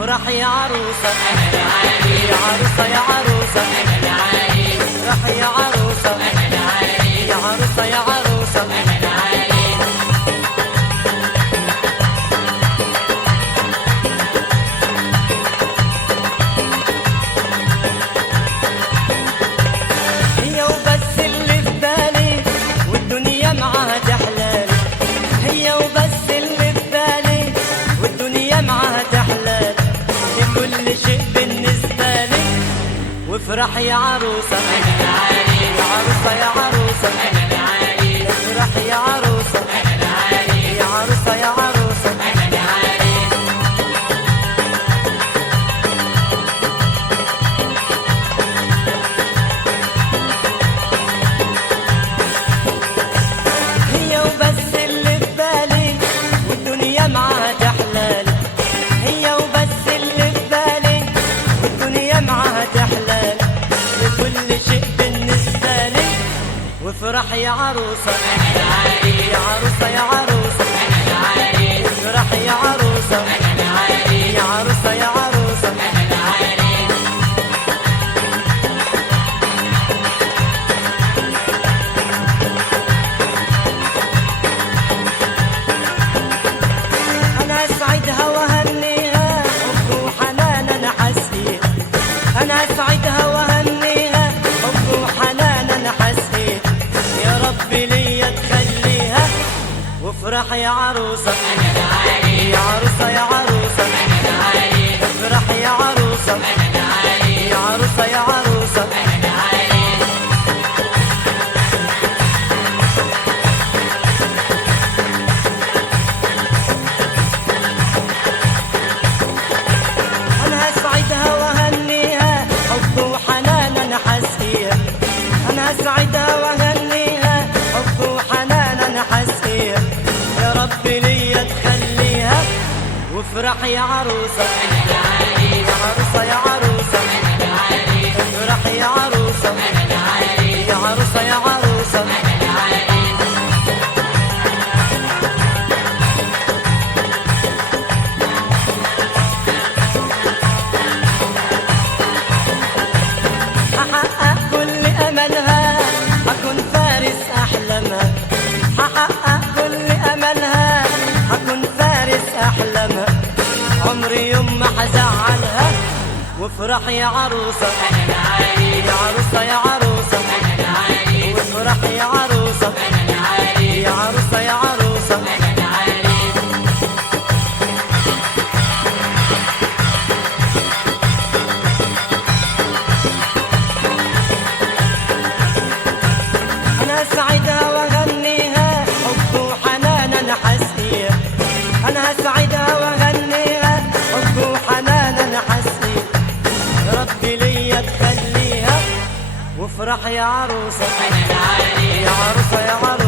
وافرح يا عروسة يا عروسة يا عروسة افرح يا عروسة يا عروسة يا عروسة هي وبس اللي في بالي والدنيا معاها تحلالي هي وبس اللي في بالي والدنيا معاها تحلالي كل شيء بالنسبة لي وافرح يا عروسة يا عروسة يا عروسة افرح يا عروسة يا عروسة يا عروسة هي وبس اللي في بالي والدنيا معاها تحلالي هي وبس اللي في بالي والدنيا معاها تحلالي وكل شيء بالنسبة لي وافرح يا عروسة يا عروسة يا عروسة افرح يا عروسة يا عروسة يا عروسة أنا أسعدها وأهنيها حب وحنان أنا حسيت أنا أسعدها وأهنيها حب وحنان أنا حسيت يا ربي ليا تخليها وافرح يا عروسة يا عروسة يا عروسة افرح يا عروسة يا عروسة يا عروسة أنا أسعدها وأهنيها حب وحنان أنا حسيها أنا أسعدها وأهنيها حب وحنان أنا حسيها يا ربي ليا تخليها وافرح يا عروسة يا عروسة يا عروسة افرح يا عروسة يا عروسة يا عروسة هحقق كل أملها هكون فارس أحلامها هحقق كل أملها هكون فارس أحلامها عمري يوم ما حزعلها وافرح يا عروسة يا عروسة يا عروسة وافرح يا عروسة يا عروسة يا عروسة أنا أسعدها وأغنيها حب وحنان أنا حسيها أنا أسعدها وأغنيها حب وحنان أنا حسيها يا ربي ليا تخليها وافرح يا عروسة يا عروسة يا عروسة